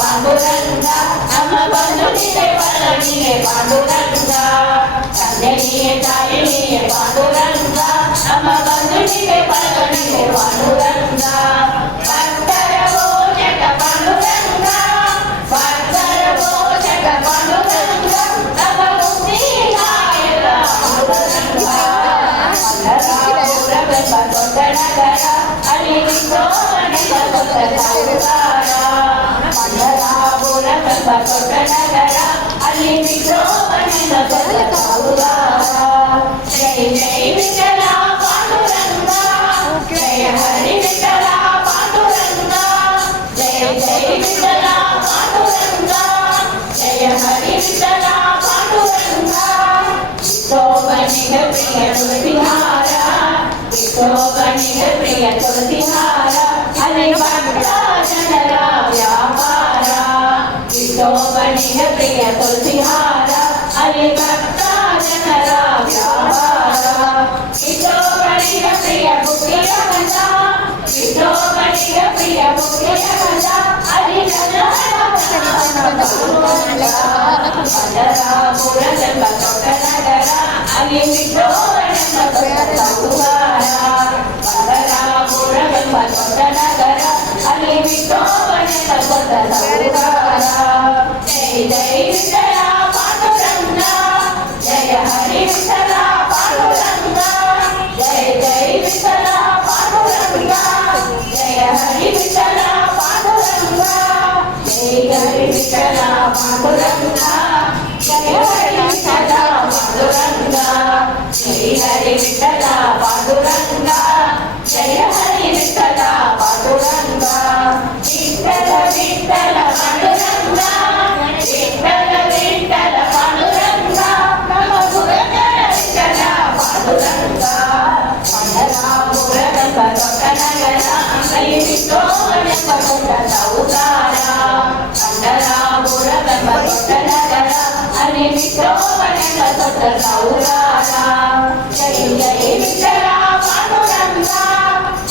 పాండురంగా అమ్మ బంధునిలే పల్లనిలే పాండురంగా కన్యనియే తాయినియే పాండురంగా అమ్మ బంధునిలే పల్లనిలే పాండురంగా భక్తరవో జగ పాండురంగా భక్తరవో జగ పాండురంగా తమ ముక్తి నాయక పాండురంగా పల్లరాపుర బెంబతొట్టనగర అలి విక్రోమణి బతొట్టనగర మండలాపుర బెంబతొట్టనగర అలి విక్రోమణి బతొట్టనగర జై జై విఠల పాండురంగా జయ హరి విఠల పాండురంగా జయ జై విఠల పాండురంగా జయ హరి విఠల పాండురంగా శోభనిగ ప్రియ తులసిహార శోభనిగ ప్రియ తులసిహార అలి భక్తజనర వ్యాపార శోభనిగ ప్రియ తులసిహార అలి భక్తజనర వ్యాపార శోభనిగ ప్రియ బుద్ధియ గంధ శోభనిగ ప్రియ బుద్ధియ గంధ అలి మండలాపుర బెంబతొట్టనగర అలి విక్రోమణి బతొట్టనగర మండలాపుర బెంబతొట్టనగర అలి విక్రోమణి బతొట్టనగర జై జై విఠల పాండురంగా జయ హరి విఠల పాండురంగా జయ జై విఠల పాండురంగా జయ హరి విఠల పాండురంగా జై హరి విఠల పాండురంగా జయ హరి విఠల పాండురంగా జై హరి విఠల పాండురంగా జయ హరి విఠల పాండురంగా విఠల విఠల పాండురంగా విఠల విఠల పాండురంగా నమ గురుధర విఠల పాండురంగా మండలాపుర బెంబతొట్టనగర అలి విక్రోమణి బతొట్టనగర మండలాపుర బెంబతొట్టనగర అలి విక్రోమణి బతొట్టనగర జై జై విఠల పాండురంగా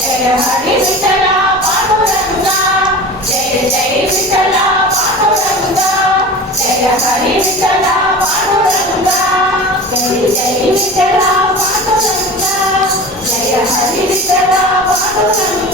జయ హరి విఠల పాండురంగా జయ జై విఠల పాండురంగా జయ హరి విఠల పాండురంగా జై జై విఠల పాండురంగా జయ హరి విఠల పాండురంగా